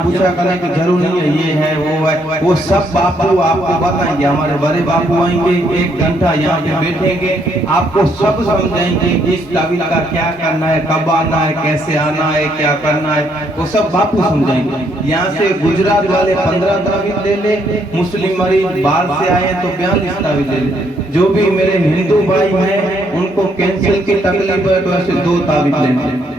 पूछा करने की जरूर नहीं है, ये है वो है, वो सब बापू आपको बताएंगे। हमारे बड़े बापू आएंगे, 1 घंटा यहाँ पे बैठेंगे, आपको सब समझाएंगे इस तावीज़ का क्या करना है, कब आना है, कैसे आना है, क्या करना है, वो सब बापू समझाएंगे। यहाँ से गुजरात वाले 15 तावीज़ ले ले, मुस्लिम मरीज बाहर से आए तो 42 तावीज़ ले ले। जो भी मेरे हिंदू भाई हैं उनको कैंसर की तकलीफ है तो ऐसे 2 तावीज़ लेने।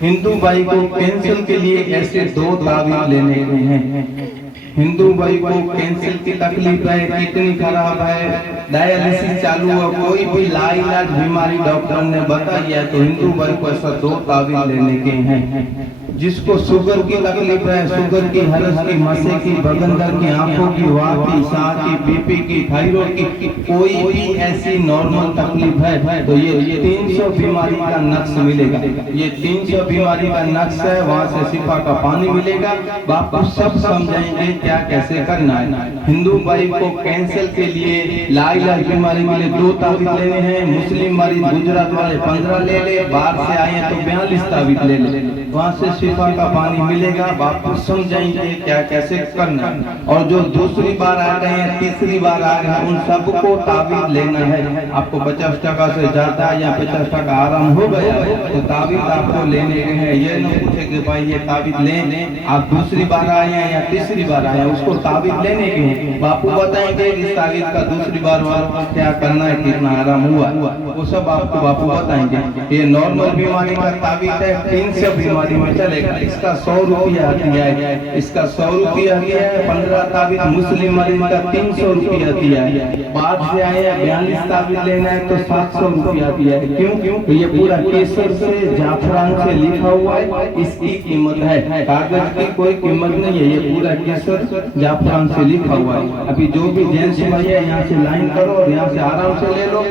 हिंदू भाई को कैंसर के लिए ऐसे 2 तावीज़ लेने हैं। हिंदू भाई को कैंसर की तकलीफ है, किडनी खराब है, डायलिसिस चालू है, कोई भी लाइलाज बीमारी डॉक्टर ने बताई है तो हिंदू भाई को ऐसा 2 तावीज़ लेने के हैं। जिसको शुगर की तकलीफ है, शुगर की, हरस की, मसे की, बगंदर की, आंखों की, वात की, सांस की, बीपी की, थायराइड की, कोई भी ऐसी नॉर्मल तकलीफ है तो ये 300 बीमारी का नक्श मिलेगा। ये 300 बीमारी का नक्श है, वहाँ से शिफा का पानी मिलेगा। बापू सब समझाएंगे क्या कैसे करना है। हिंदू भाई को कैंसर के लिए, लाइलाज बीमारी के लिए 2 तावीज़ लेने हैं। मुस्लिम मरीज गुजरात वाले 15 ले ले, बाहर से आए तो 42 तावीज़ ले ले, वहाँ से शिफा का पानी मिलेगा। बापू समझाएंगे क्या कैसे करना। और जो दूसरी बार आ गए हैं, तीसरी बार आ गए हैं, उन सबको तावीज़ लेना है। आपको 50% से ज्यादा या 50% आराम हो गया तो तावीज़ आपको लेने हैं। ये न पूछे कि भाई ये तावीज़ लें, आप दूसरी बार आए हैं या तीसरी बार आए हैं, उसको तावीज़ लेने के हैं। बापू बताएंगे इस तावीज़ का दूसरी बार क्या करना है, कितना आराम हुआ, वो सब आपको बापू बताएंगे। ये नॉर्मल बीमारी का तावीज़ है, 300 बीमारी में चलेगा। इसका 100 रुपया दिया है, इसका 100 रुपया दिया है। 15 तावीज़ मुस्लिम मरीज का 300 रुपया दिया है। बाद से आए 42 तावीज़ लेना है तो 700 रुपया दिया है। क्यों? तो ये पूरा केसर से, जाफरान से लिखा हुआ है, इसकी कीमत है, कागज की कोई कीमत नहीं है। ये पूरा केसर जाफरान से लिखा हुआ है। अभी जो भी जेंट्स भाई है यहाँ से लाइन करो और यहाँ से आराम से ले लो।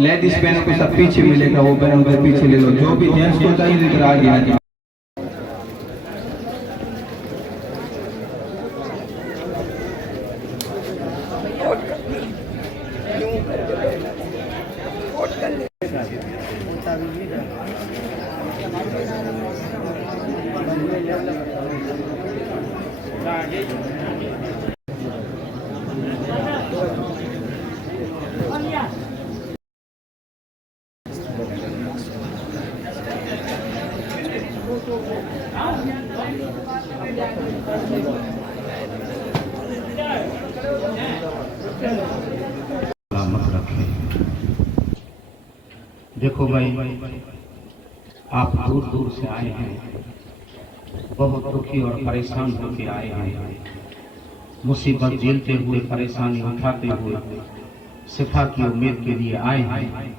लेडीज बहनों को सब पीछे मिलेगा, वो बहनों को पीछे ले लो। जो भी जेंट्स को चाहिए इधर आगे आ जाए। देखो भाई, आप दूर दूर से आए हैं, बहुत दुखी और परेशान होकर आए हैं, मुसीबत झेलते हुए, परेशानी उठाते हुए शिफा की उम्मीद के लिए आए हैं।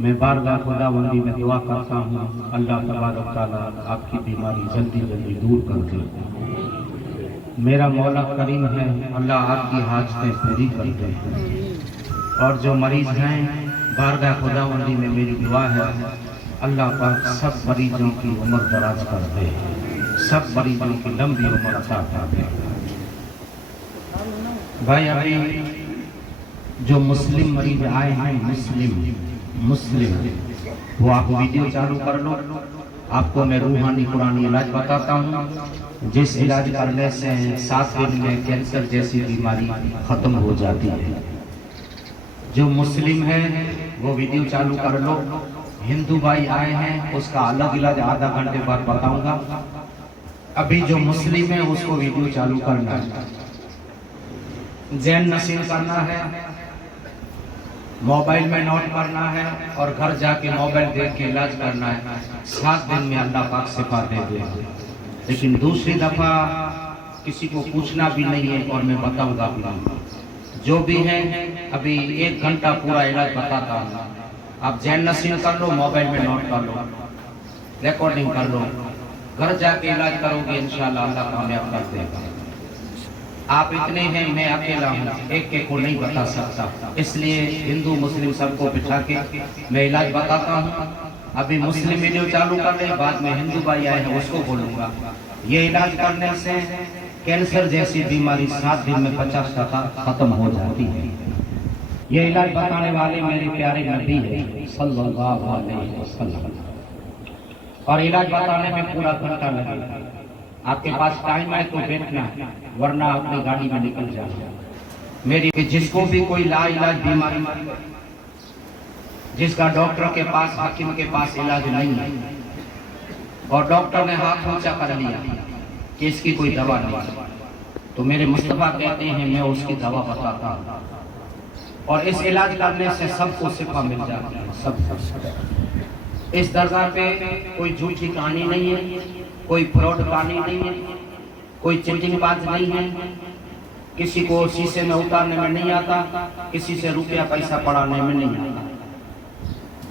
मैं बारगाह खुदावंदी में दुआ करता हूँ, अल्लाह तबारक तआला आपकी बीमारी जल्दी जल्दी दूर कर दे। मेरा मौला करीम है, अल्लाह आपकी हाजतें पूरी कर दे। और जो मरीज हैं, बारगाह खुदावंदी में मेरी दुआ है, अल्लाह पाक सब मरीजों की उम्र दराज कर दे, सब मरीजों की लंबी उम्र अता कर दे। भाई अभी जो मुस्लिम मरीज आए हैं, मुस्लिम वो आप वीडियो चालू कर लो। आपको मैं रूहानी कुरानी इलाज बताता हूँ, जिस इलाज करने से 7 दिन में कैंसर जैसी बीमारी खत्म हो जाती है। जो मुस्लिम है वो वीडियो चालू कर लो। हिंदू भाई आए हैं, उसका अलग इलाज आधा घंटे बाद बताऊंगा। अभी जो मुस्लिम है उसको वीडियो चालू करना है, जैन नसीब करना है, मोबाइल में नोट करना है और घर जाके मोबाइल देख के इलाज करना है। 7 दिन में अल्लाह पाक शिफा दे दे। लेकिन दूसरी दफा किसी को पूछना भी नहीं है और मैं बताऊंगा भी। जो भी है अभी 1 घंटा पूरा इलाज बताता हूँ। आप जैन नसीब कर लो, मोबाइल में नोट कर लो, रिकॉर्डिंग कर लो, घर जाके इलाज करोगे इंशाल्लाह अल्लाह कामयाब कर देगा। आप इतने हैं, मैं अकेला हूँ, एक को नहीं बता सकता, इसलिए हिंदू मुस्लिम सबको बिठा के मैं इलाज बताता हूँ। अभी मुस्लिम वीडियो चालू कर ले, बाद में हिंदू भाई आए हैं उसको बोलूंगा। ये इलाज करने से कैंसर जैसी बीमारी 7 दिन में 50% खत्म हो जाती है। ये इलाज बताने वाले मेरे प्यारे नबी है सल्लल्लाहु अलैहि वसल्लम, और इलाज बताने में पूरा घंटा लगेगा। आपके पास टाइम है तो बैठना, वरना अपनी गाड़ी में निकल जाना। मेरी जिसको भी कोई लाइलाज बीमारी, जिसका डॉक्टर के पास, हाकिम के पास इलाज नहीं है और डॉक्टर ने हाथ ऊंचा कर लिया कि इसकी कोई दवा नहीं, तो मेरे मुस्तफा कहते हैं मैं उसकी दवा बताता हूँ और इस इलाज करने से सबको शिफा मिल जाती है। सब इस दरगाह पे कोई झूठी कहानी नहीं है, कोई फ्रॉड कहानी नहीं है, कोई चिटिंगबाज नहीं है, किसी को शीशे में उतारने में नहीं आता, किसी से रुपया पैसा पड़ाने में नहीं आता।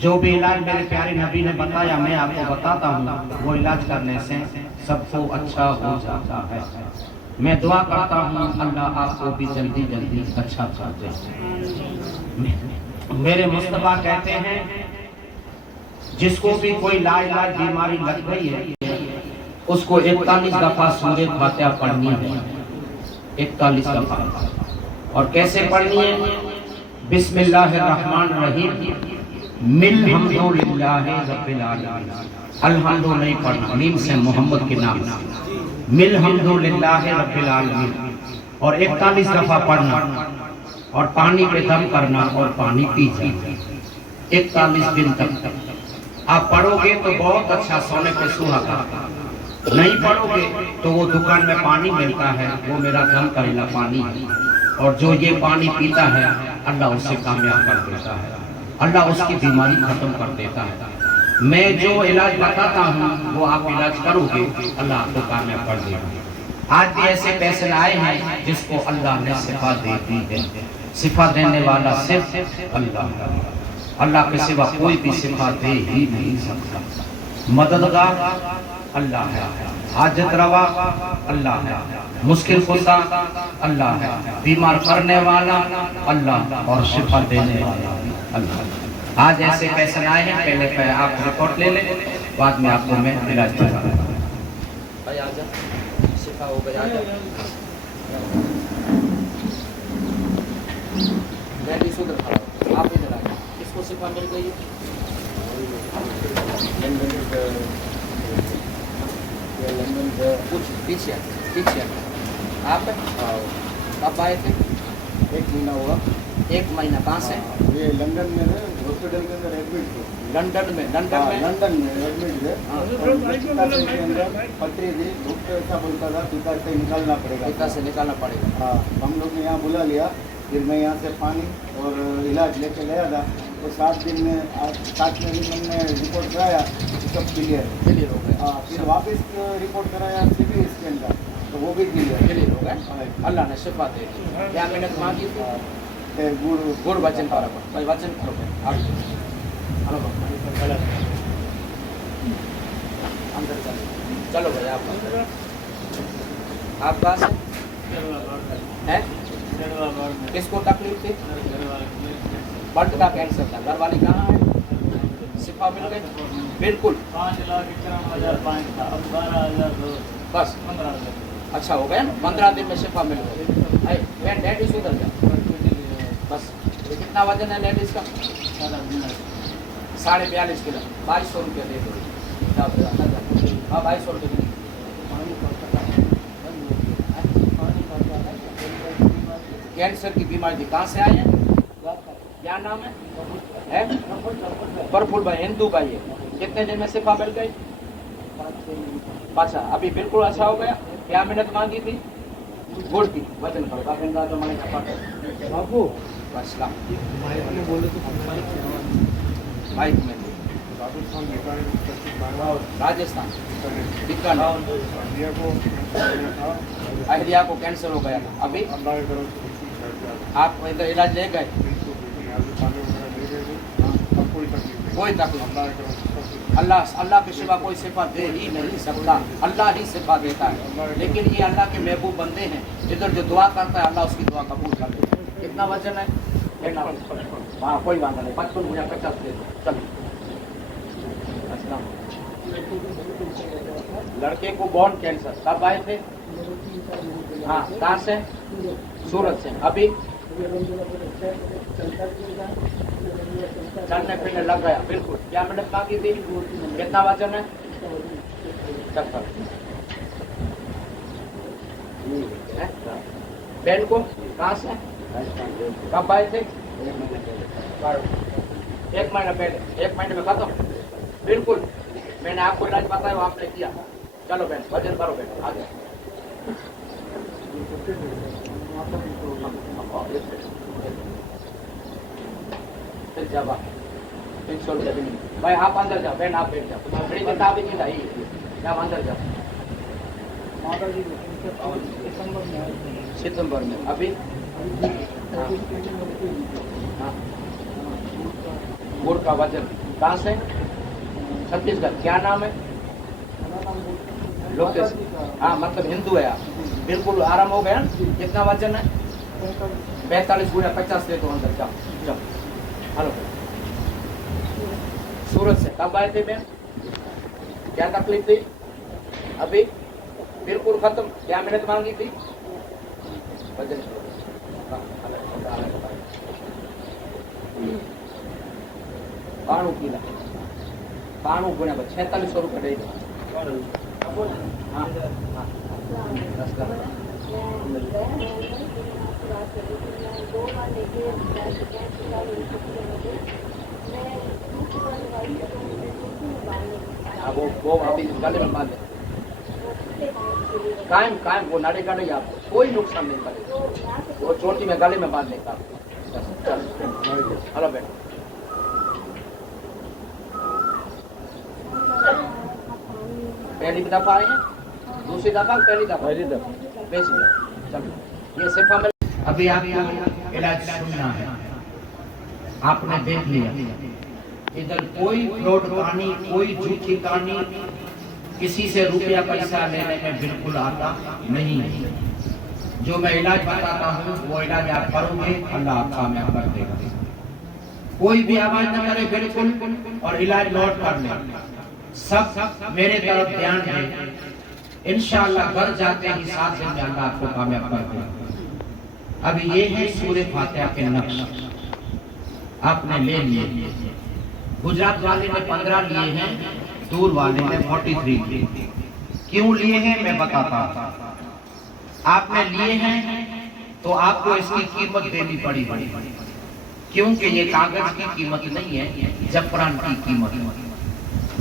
जो भी इलाज मेरे प्यारे नबी ने बताया मैं आपको बताता हूँ, वो इलाज करने से सबको अच्छा हो जाता है। मैं दुआ करता हूँ अल्लाह आपको भी जल्दी जल्दी अच्छा कर दे। मेरे मुस्तफा कहते हैं जिसको भी कोई लाइलाज बीमारी लग गई है उसको 41 दफा सूरह फातिहा पढ़नी है, 41 दफा। और कैसे पढ़नी है? बिस्मिल्लाहिर्रहमानिर्रहीम मिल्हम्दुलिल्लाहि रब्बिल आलमीन। अल्हम्दु नहीं पढ़ना, मीम से मोहम्मद के नाम से, मिल्हम्दुलिल्लाहि रब्बिल आलमीन। और 41 दफा पढ़ना और पानी पे दम करना और पानी पी जाना 41 दिन तक। आप पढ़ोगे तो बहुत अच्छा, सोने पे सुहागा। नहीं पढ़ोगे तो वो दुकान में पानी मिलता है, वो मेरा दम करेला पानी है, और जो ये पानी पीता है अल्लाह उससे कामयाब कर देता है, अल्लाह उसकी बीमारी खत्म कर देता है। मैं जो इलाज बताता हूँ वो आप इलाज करोगे, अल्लाह आपको कामयाब कर देगा। आज भी ऐसे पैसे आए हैं जिसको अल्लाह ने शिफा दे दी है। शिफा देने वाला सिर्फ अल्लाह है, अल्लाह के सिवा कोई भी शिफा दे ही नहीं सकता। मददगार अल्लाह है, हाजत रवा अल्लाह है, मुश्किल कुशा अल्लाह है, बीमार करने वाला अल्लाह और शिफा देने वाला अल्लाह। आज ऐसे पैसे आए हैं, पहले पे आप रिपोर्ट ले लें, बाद में आपको मैं इलाज करूंगा। भाई आजा, शिफा हो गया, आजा। मैं भी सुधर खड़ा हूं, आप इधर आइए। किसको शिफा मिल गई है? कुछ पीछे पीछे आप कब आए थे? 1 महीना हुआ। 1 महीना। कहाँ से? ये लंदन में है, हॉस्पिटल के अंदर एडमिट थे। लंदन में? लंदन में एडमिट थे। पित्ताशय के अंदर पथरी थी, डॉक्टर ऐसा बोलता था पित्ताशय निकालना पड़ेगा। पिता से निकालना पड़ेगा। हाँ, हम लोग ने यहाँ बुला लिया, फिर मैं यहाँ से पानी और इलाज लेके गया था, तो 7 दिन में 7वें दिन हमने रिपोर्ट कराया तो सब क्लियर हो गया। हाँ, फिर वापस रिपोर्ट कराया CT स्कैन का, तो वो भी क्लियर हो गया। अल्लाह ने शिफा दे दी। क्या मेहनत मांगी थी? गुड़ वजन करो भाई, वजन करो भाई। अंदर चलो भाई, आप कहाँ से हैं? किसको तकलीफ थी? बर्ड का कैंसर था। घर वाली कहाँ है? शिफा मिल गई बिल्कुल। 5,51,500 था, अब 12,000 बस 15,000। अच्छा हो गया ना, 15 दिन में शिफा मिल गई। मैं लेडीज उधर जा बस। कितना वजन है लेडीज का? 42.5 किलो। 2200 रुपये दे दो। हाँ, 2200 रुपये। कैंसर की बीमारी कहाँ से आए हैं? क्या नाम है? प्रफुल्ल भाई, हिंदू भाई है। कितने दिन में शिफा मिल गई? अच्छा, अभी बिल्कुल अच्छा हो गया। क्या मेहनत मांगी थी? गुड़ की वजन करो बाबू। बस माइक में राजस्थान बीकानेर। अहलिया को कैंसर हो गया था, अभी आप इधर इलाज ले गए? कोई तकलीफ। अल्लाह के सिवा कोई सिफा दे ही नहीं सकता, अल्लाह ही सिफा देता है। लेकिन ये अल्लाह के महबूब बंदे हैं, इधर जो दुआ करता है अल्लाह उसकी दुआ कबूल कर लेता है। कितना वजन है? हाँ, कोई बात नहीं, 55 या 50 दे दो। चलिए। लड़के को बोर्न कैंसर कब आए थे? हाँ, कहाँ से? सूरत से। अभी चलने फिरने लग गया बिल्कुल। क्या मेहनत बाकी थी? कितना वजन है? 70। हैं? बहन को कहाँ से? कब आए थे? 1 महीना पहले। 1 महीने में खत्म? बिल्कुल। मैंने आपको इलाज बताया वो आपने किया। चलो बहन वजन करो बहन आगे। फिर जाओ 100 रुपया भी नहीं भाई। आप अंदर जाओ बहन, आप बैठ जाओ। तुम्हारी बड़ी बता भी नहीं लाई। आप अंदर जाओ। सितंबर में अभी हाँ। गुड़ का वजन कहाँ से? छत्तीसगढ़। क्या नाम है? लोकेश। हाँ मतलब हिंदू है आप। बिल्कुल आराम हो गया। कितना वजन है? 45 गुना 50 ले तो अंदर जाओ जाओ। हेलो सूरत से कब आए थे बहन? क्या तकलीफ थी? अभी बिल्कुल खत्म। क्या मेहनत मांगी थी? वजन पाणु किला पाणु गुना 4600 रुपये दे दो। हाँ वो अभी गले में बांधे कायम कायम। वो नाड़े काटे आपको कोई नुकसान नहीं करेगा। वो चोटी में गले में बांधने का। हेलो बेटा पहली दफा आए हैं? दूसरी दफा? पहली दफा बेच लिया। चलो ये सिफा में अभी आपको इलाज सुनना है। आपने देख लिया इधर कोई फ्रॉड कहानी, कोई झूठी कहानी, किसी से रुपया पैसा लेने में बिल्कुल आता नहीं है। जो मैं इलाज बताता हूँ वो इलाज आप करोगे, अल्लाह आप कामयाब कर देगा। कोई भी आवाज न करे बिल्कुल, और इलाज नोट कर ले। सब मेरे तरफ ध्यान दें। इंशाअल्लाह घर जाते ही 7 दिन में अल्लाह आपको कामयाब कर देगा। अब ये है सूरह फातिहा के नक्श आपने ले लिए। गुजरात वाले ने 15 लिए हैं, दूर वाले ने 43 लिए। क्यों लिए हैं मैं बताता हूं। आपने लिए हैं तो आपको इसकी कीमत देनी पड़ेगी, क्योंकि ये कागज की कीमत नहीं है, जफरान की कीमत।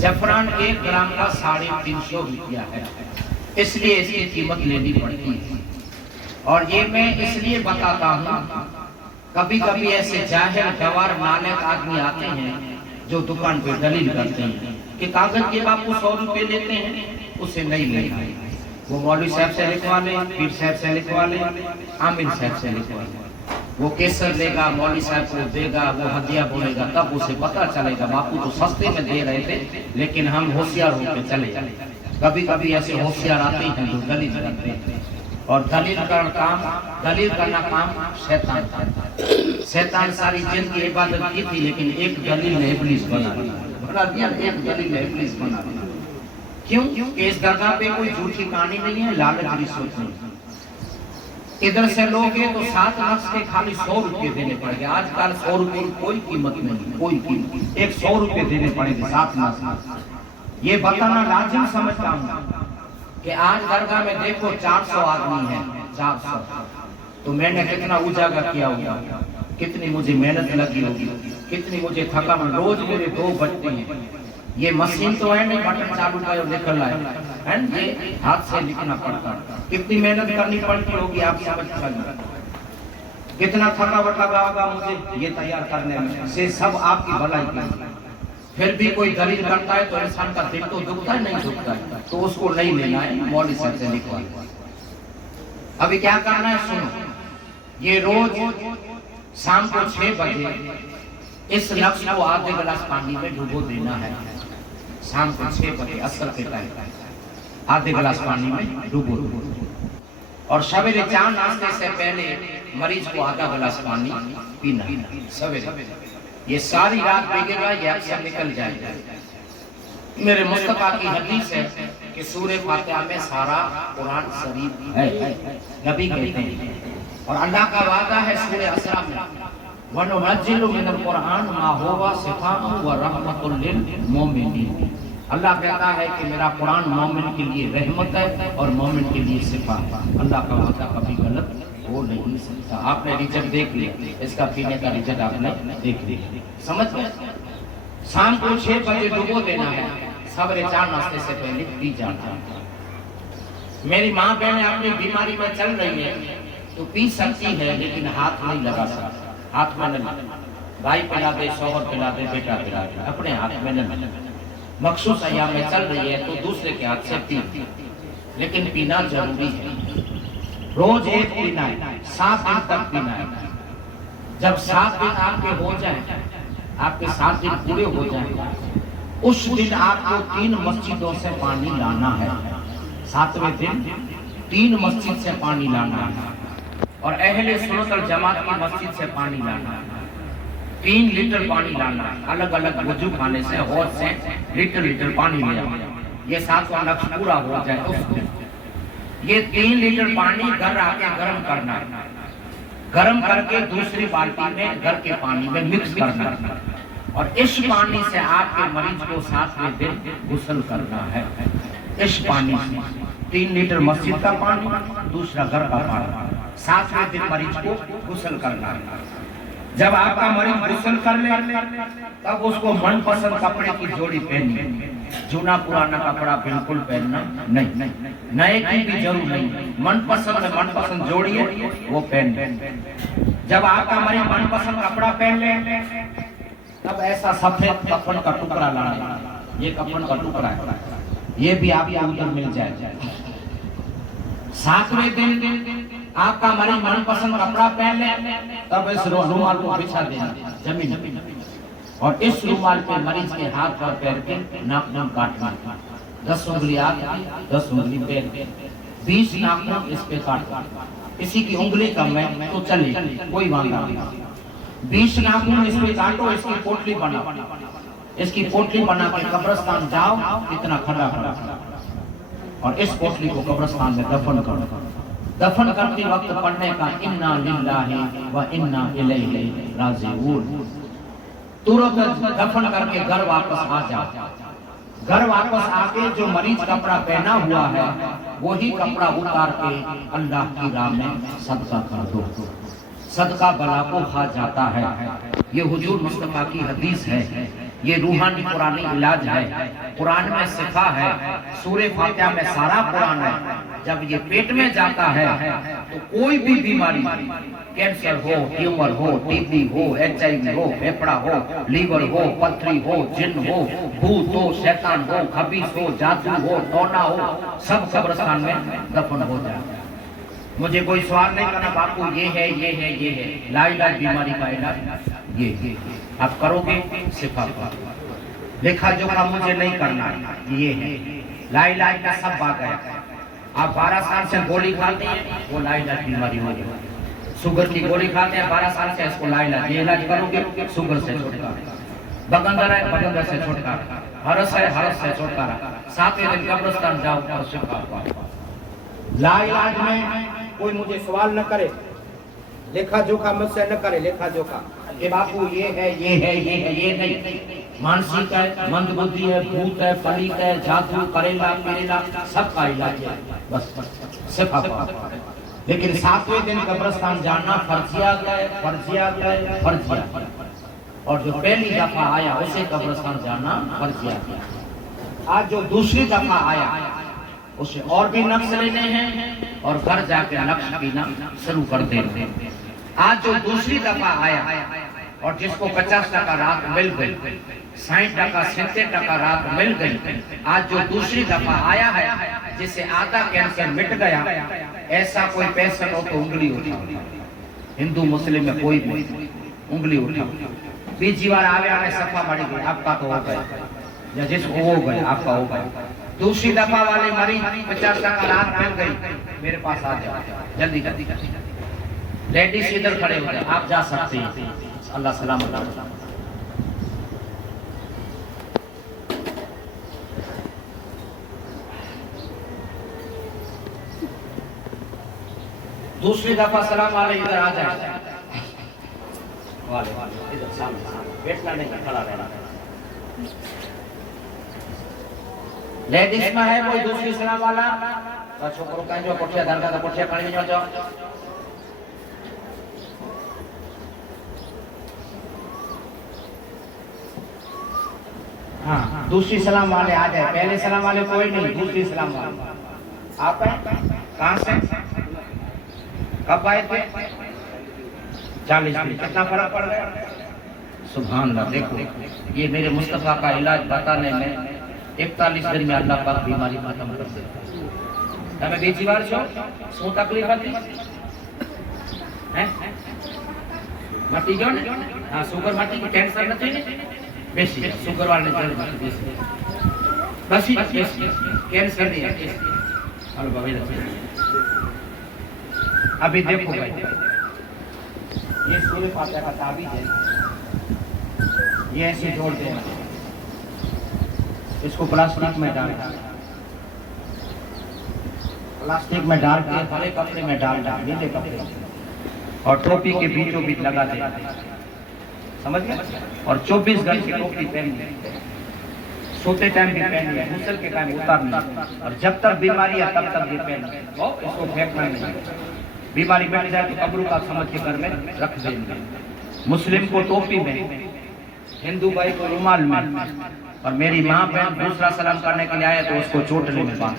जफरान 1 ग्राम का 350 रुपया है, इसलिए इसकी कीमत लेनी पड़ती है। और ये मैं इसलिए बताता हूँ, कभी कभी ऐसे जाहिल गवार नालायक आदमी आते हैं जो दुकान पे दलील करते हैं कि कागज के बापू 100 रुपए लेते हैं, उसे नहीं लेना। वो मौलवी साहब से लिखवा ले, पीर साहब से लिखवा ले, आमिर साहब से लिखवा ले। वो केसर लेगा, मौलवी साहब को देगा, वो हदिया बोलेगा, तब उसे पता चलेगा बापू तो सस्ते में दे रहे थे, लेकिन हम होशियार होकर चले। कभी कभी ऐसे होशियार आते हैं जो दलील करते हैं, और दलील करना काम शैतान का। शैतान सारी जिंदगी इबादत की थी, लेकिन एक दलील ने इब्लीस बना दिया। एक दलील ने इब्लीस बना दिया। क्यों? इस दरगाह पे कोई झूठी कहानी नहीं है, लालच रिश्वत नहीं। इधर से लोगे तो 7 नक्श के खाली 100 रुपए देने पड़ेंगे। आजकल 100 रुपए की कोई कीमत नहीं, कोई कीमत। एक 100 रुपए देने पड़ेंगे 7 नक्श। ये बताना लाजिम समझता हूँ कि आज दरगाह में देखो 400 आदमी है, 400। तो मैंने कितना उजागर किया होगा, कितनी मुझे मेहनत लगी होगी, कितनी मुझे थकान। रोज मेरे 2 बजते हैं। ये मशीन तो है नहीं, बटन चालू करो निकल आए, है ये हाथ से लिखना पड़ता है। कितनी मेहनत करनी पड़ती होगी आप समझ सकते। कितना थकावट लगा होगा मुझे ये तैयार करने में, से सब आपकी भलाई के। फिर भी कोई दलील करता है तो इंसान का दिल तो दुखता है, नहीं दुखता है, तो उसको नहीं लेना है, मौलवी साहब से लिखवा। अभी क्या करना है सुनो। ये रोज शाम को 6 बजे इस नक्श को आधे गिलास पानी में डुबो देना है। शाम को 6 बजे असर के टाइम आधे गिलास पानी में डुबो दो। और सवेरे चाय नाश्ते से पहले मरीज को आधा गिलास पानी पीना है सवेरे। ये सारी रात भीगेगा, ये अक्सर निकल जाएगा। मेरे मुस्तफा की हदीस है कि सूरह फातिहा में सारा कुरान शरीफ है, नबी कहते हैं। और अल्लाह का वादा है सूरह असरा में, वनुनज़्ज़िलु मिनल कुरान मा हुवा शिफाअन व रहमतुल लिल मोमिनीन। अल्लाह कहता है कि मेरा कुरान मोमिन के लिए रहमत है और मोमिन के लिए शिफा। अल्लाह का वादा कभी गलत हो नहीं सकता। आपने रिजल्ट देख लिया, इसका पीने का रिजल्ट आपने देख लिया, समझ गए। शाम को 6 बजे डुबो देना है, सवेरे 4 नाश्ते से पहले पी जाना है। मेरी माँ बहनें अपनी बीमारी में चल रही है तो पी सकती है, लेकिन हाथ नहीं लगा सकती। हाथ में नहीं, भाई पिला दे, शौहर पिला दे, बेटा पिला दे, अपने हाथ में नहीं। मखसूस अय्याम में चल रही है तो दूसरे के हाथ से पी, लेकिन पीना जरूरी है। रोज एक पीना है, 7 दिन तक पीना है। जब 7 दिन आपके हो जाए, आपके 7 दिन पूरे हो जाए, उस दिन आपको 3 मस्जिदों से पानी लाना है। 7वें दिन 3 मस्जिद से पानी लाना है और अहले सुन्नत वल जमात की मस्जिद से पानी लाना है। 3 लीटर पानी लाना है। अलग अलग वजू खाने से हौज से लीटर पानी लिया। ये 7वां लक्ष्य पूरा हो जाए उसको ये 3 लीटर पानी घर आके गर्म करना है। गर्म करके दूसरी बाल्टी में घर के पानी में मिक्स करना है और इस पानी से आपके मरीज को 7वें दिन गुस्ल करना है। इस पानी से 3 लीटर मस्जिद का पानी, दूसरा घर का पानी, 7वें दिन मरीज को गुस्ल करना है। जब आपका मरीज गुस्ल कर ले तब उसको मनपसंद कपड़े की जोड़ी पहननी। जूना पुराना कपड़ा बिल्कुल पहनना नहीं, नए की भी जरूर नहीं। मनपसंद जोड़ी है वो पहन। जब आपका मरीज मनपसंद कपड़ा पहन ले तब ऐसा सफेद कफन का टुकड़ा लाना। ये कफन का टुकड़ा है, ये भी आपको उधर मिल जाए। 7वें दिन आपका मरीज मनपसंद कपड़ा पहन ले तब इस रुमाल को बिछा देना जमीन और इस रुमाल पे मरीज के हाथ और पैर के नाखून काटना। 10 उंगली हाथ, 10 उंगली पैर, 20 नाखून इस पे काटना। किसी की उंगली कम है तो चले, कोई वांदा नहीं। 20 नाखून इस पे काटो, इसकी पोटली बना, इसकी पोटली बना के कब्रिस्तान जाओ, इतना खड़ा और इस पोटली को कब्रिस्तान में दफन करो। दफन करते वक्त पढ़ने का इन्ना लिल्लाहि व इन्ना इलैहि राजिऊन। तुरंत दफन करके घर वापस आ जाओ। घर वापस आके जो मरीज कपड़ा पहना हुआ है वही कपड़ा उतार के अल्लाह की राह में सदका कर दो। सदका बला को खा जाता है। ये हुजूर मुस्तफा की हदीस है, ये रूहानी कुरानी इलाज है। कुरान में शिफा है, सूरे फातिहा में सारा कुरान है। जब ये पेट में जाता है तो कोई भी बीमारी, कैंसर हो, ट्यूमर हो, टीबी हो, HIV हो, फेफड़ा हो, लीवर हो, पथरी हो, जिन्न हो, भूत हो, शैतान हो, खबीस हो, जादू हो, टोना हो, सब कब्रिस्तान में दफन हो जाए। मुझे कोई सवाल नहीं करना बापू ये है ये है ये है। लाइलाज बीमारी का इलाज ये आप करोगे शिफा पाओगे। लेखा जोखा मुझे नहीं करना, ये है लाइलाज का सब आ गया। आप 12 साल से गोली खाते हैं, वो लाइलाज बीमारी हो गई। शुगर की गोली खाते हैं 12 साल से, इसको लाइलाज, ये इलाज करोगे शुगर से छुटकारा, बगंदर है बगंदर से छुटकारा, हरस है हरस से छुटकारा। 7वें दिन कब्रिस्तान जाओ और शिफा पाओ। लाइलाज में कोई मुझे सवाल न करे, लेखा जोखा मुझसे न करे। लेखा जोखा कि बापू ये है ये है ये है, ये नहीं। मानसिक है, मंद बुद्धि है, भूत है, पलीत है, जादू, करेला पीरेला, सब का इलाज है। बस शिफा पाओ। लेकिन 7वें दिन कब्रिस्तान जाना फर्जियात है, फर्जियात है, फर्जियात। और जो पहली दफा आया उसे कब्रिस्तान जाना फर्जियात है। आज जो दूसरी दफा आया उसे और भी नक्श लेने हैं और घर जाके नक्श पीना शुरू कर देते। आज जो दूसरी दफा आया और जिसको 50% रात मिल गई, 60%, 70% रात मिल गई, आज जो दूसरी दफा आया है जिसे आधा कैंसर मिट गया, ऐसा कोई पेशेंट हो तो उंगली उठा। हिंदू मुस्लिम में कोई भी उंगली उठा। बीजी बार आवे सफा मरी गई, आपका तो हो गया, या जिसको हो गया आपका हो गया। दूसरी दफा वाले मरीज 50% रात मिल गई, मेरे पास आ जाओ जल्दी जल्दी। लेडीज इधर खड़े हो जाए, आप जा सकते हैं। अल्लाह सलामत। दूसरी दफा सलाम वाले इधर आ जाए, वाले इधर सामने, बैठना नहीं, खड़ा रहना। लेडीज में है कोई दूसरी इस्लाम वाला तो छोकरो कहीं जो कोठिया धंधा का कोठिया पानी में जाओ। हाँ दूसरी सलाम वाले आ जाए, पहले सलाम वाले कोई नहीं, दूसरी सलाम वाले आप हैं? कहाँ से, कब आए थे? 40 दिन, कितना फर्क पड़ गया? सुभान अल्लाह। देखो ये मेरे मुस्तफा का इलाज बताने में 41 दिन में अल्लाह पाक बीमारी खत्म कर देता है। તમે બીજી વાર છો શું તકલીફ હતી હે મટી ગયો ને? હા સુગર મટી ગઈ, કેન્સર નથી ને? બેસી સુગર વાળને જલ્દી મટી બેસી બસી બેસી કેન્સર नहीं है। हेलो भाई अभी देखो भाई ये सूर्य फातिहा का ताबीज है, ये ऐसे जोड़ देना, इसको प्लास्टिक में डाल प्लास्टिक में डाल के हरे कपड़े में डाल नीले कपड़े और टोपी के बीचों बीच लगा दे, समझ गए? और 24 घंटे टोपी पहननी, सोते टाइम भी पहननी, गुस्ल के टाइम उतारनी, और जब तक बीमारी है तब तक ये पहनना, इसको फेंकना नहीं। बीमारी बैठ जाए तो कब्र का समझ के घर में रख देंगे। मुस्लिम को टोपी में, हिंदू भाई को रुमाल में, और मेरी माँ बहन दूसरा सलाम करने के लिए आए तो उसको चोटले में बांध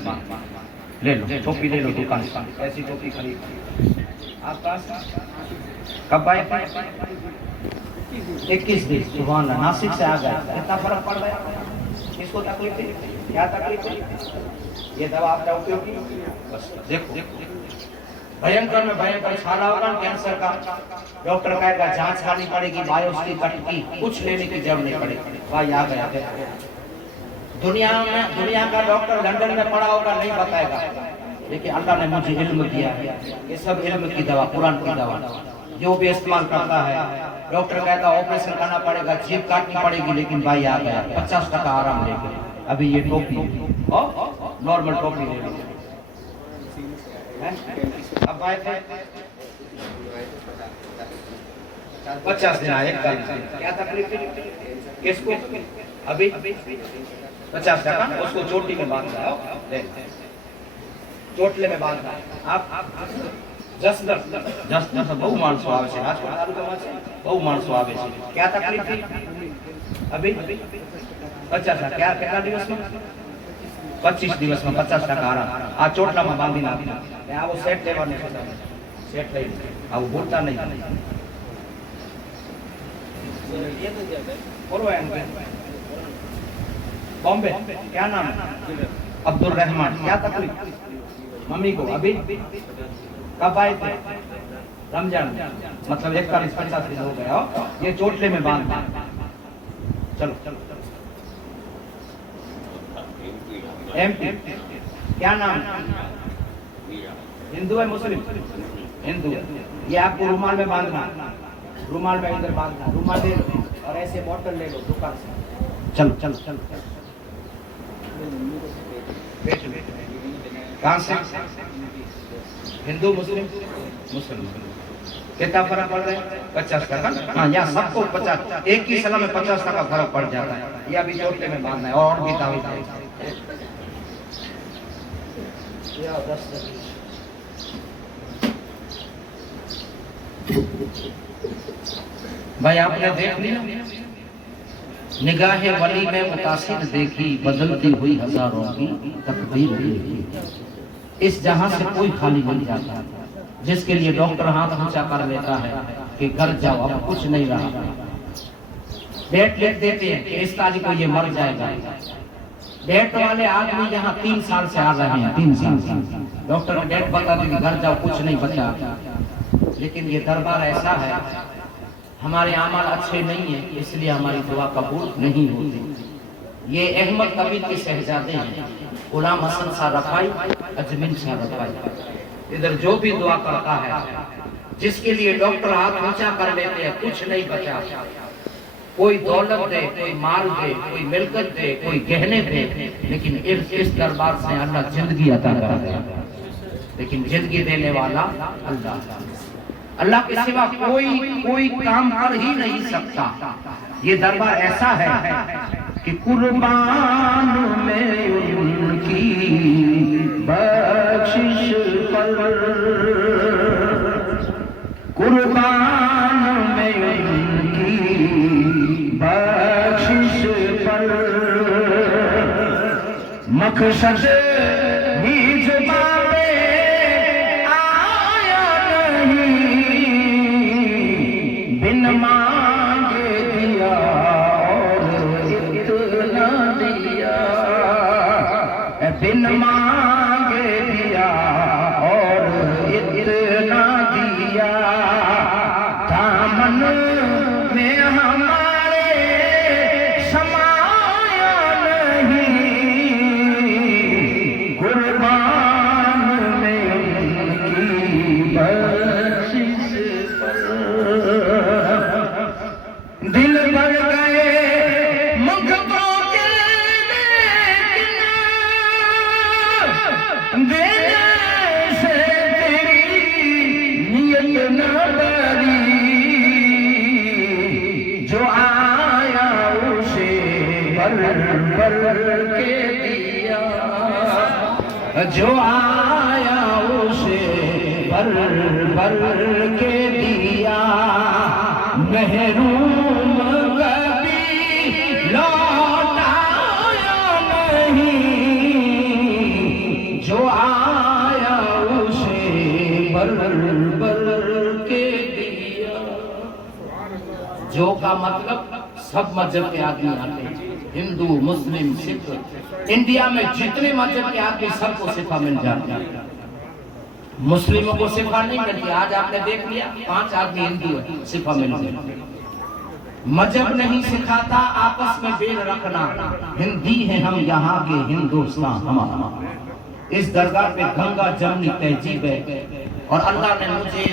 ले लो, टोपी ले लो दुकान से, ऐसी टोपी खरीद। आप कब आए थे? 21 दिन। सुभान अल्लाह, नासिक से आ गए, कितना फर्क पड़ गया? किसको तकलीफ थी, क्या तकलीफ थी? ये दवा आपने उपयोग की? बस देखो भयंकर में भयंकर छाला होगा कैंसर का, डॉक्टर कहेगा जांच करानी पड़ेगी, बायोप्सी कटकी, कुछ लेने की जरूरत नहीं पड़ेगी। भाई आ गया दुनिया का डॉक्टर लंदन में पढ़ा होगा, नहीं बताएगा, लेकिन अल्लाह ने मुझे इल्म दिया है, ये सब इल्म की दवा, कुरान की दवा जो भी इस्तेमाल करता है। डॉक्टर कहता ऑपरेशन करना पड़ेगा, जीभ काटनी पड़ेगी, लेकिन भाई आ गया 50% आराम लेके। अभी ये टोपी नॉर्मल टोपी ले लो। अब आए थे 50 दिन आए, क्या तकलीफ थी किसको? अभी 50% उसको चोटी में बांध रहा है, चोटले में बांध रहा है। आप जस बहु माणसो आवे छे, राजकोट तालुकामां बहु माणसो आवे छे। क्या तकलीफ थी? अभी 50 क्या કેટલા દિવસમાં? 25 દિવસમાં 50% આરામ। આ ચોટલામાં બાંધી નાખી, આવો સેટ લેવાનો છે, સેટ લઈ આવું ભૂલતા નહીં। બોલો એમ કે बॉम्बे, क्या नाम है? अब्दुल रहमान। क्या तकलीफ मम्मी को? अभी कब आए थे? रमजान, मतलब 41-50 दिन हो गया। ये चोटले में बांध, चलो MP। क्या नाम है? हिंदू है मुस्लिम? हिंदू। ये आपको रुमाल में बांधना, रुमाल में इधर बांधना, रुमाल ले लो और ऐसे बोतल ले लो दुकान से। चलो चलो चलो कहाँ से? हिंदू मुस्लिम? मुस्लिम। कितना फर्क पड़ रहा है? 50%। हाँ यहाँ सबको 50, एक ही सलाह में 50% फर्क पड़ जाता है। या भी चोटले में बांधना है और भी दावी भाई आपने देख लिया, निगाहे वली में मुतासिर देखी, बदलती हुई हजारों की तकदीर देखी। इस जहां से कोई खाली नहीं जाता, जिसके लिए डॉक्टर हाथ ऊंचा कर लेता है कि घर जाओ अब कुछ नहीं रहा, डेट लिख देते हैं कि इस तारीख को ये मर जाएगा। डेट वाले आदमी यहाँ 3 साल से आ रहे हैं, 3 साल से डॉक्टर ने डेट बता दी घर जाओ कुछ नहीं बचा। लेकिन ये दरबार ऐसा है, हमारे अमाल अच्छे नहीं है, इसलिए हमारी दुआ कबूल नहीं होती। ये अहमद कबीर के शहजादे हैं, गुलाम हसन शाह रफाई, अजमीन शाह रफाई। इधर जो भी दुआ करता है, जिसके लिए डॉक्टर हाथ ऊंचा कर लेते हैं, कुछ नहीं बचा। कोई दौलत दे, कोई माल दे, कोई मिल्कत दे, कोई गहने दे, लेकिन इस दरबार से अल्लाह जिंदगी अता करता है। लेकिन जिंदगी देने वाला अल्लाह, अल्लाह के सिवा कोई काम कर ही नहीं सकता। ये दरबार ऐसा है कि कुर्बान में मकसद ही जुबां पे आया नहीं, बिन मांगे दिया और इतना दिया, बिन मांगे दिया और इतना दिया, दामन में हमारे समाया नहीं, कुर्बान में उनकी बख्शिश पर दिल भर गए मुकद्दों के, लेकिन देने से तेरी नियत न बरी, जो आया उसे भर भर के दिया, जो आया उसे भर भर के दिया, महरूम कभी लौटाया नहीं, जो आया उसे भर भर के दिया। जो का मतलब सब मजहब के आदमी आते हैं, हिंदू मुस्लिम सिख, इंडिया में जितने मजहब के आदमी सबको शिफा मिल जाती है, मुस्लिमों को शिफा नहीं मिलती। आज आपने देख लिया 5 आदमी हिंदू है, शिफा मिल गई। मजहब नहीं सिखाता आपस में बेल रखना, हिंदी है हम यहाँ के, हिंदुस्तान हमारा। इस दरगाह पे गंगा जमनी तहजीब है, और अल्लाह ने मुझे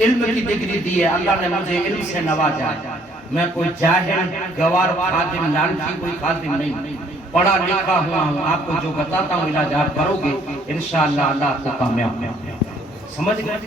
इल्म की डिग्री दी है, अल्लाह ने मुझे इल्म से नवाजा है। मैं कोई जाहिल गवार खादिम लालची कोई खादिम नहीं, पढ़ा लिखा हुआ हूँ। आपको जो बताता हूँ इलाज आप करोगे इंशाअल्लाह अल्लाह आपको कामयाब समझ गए।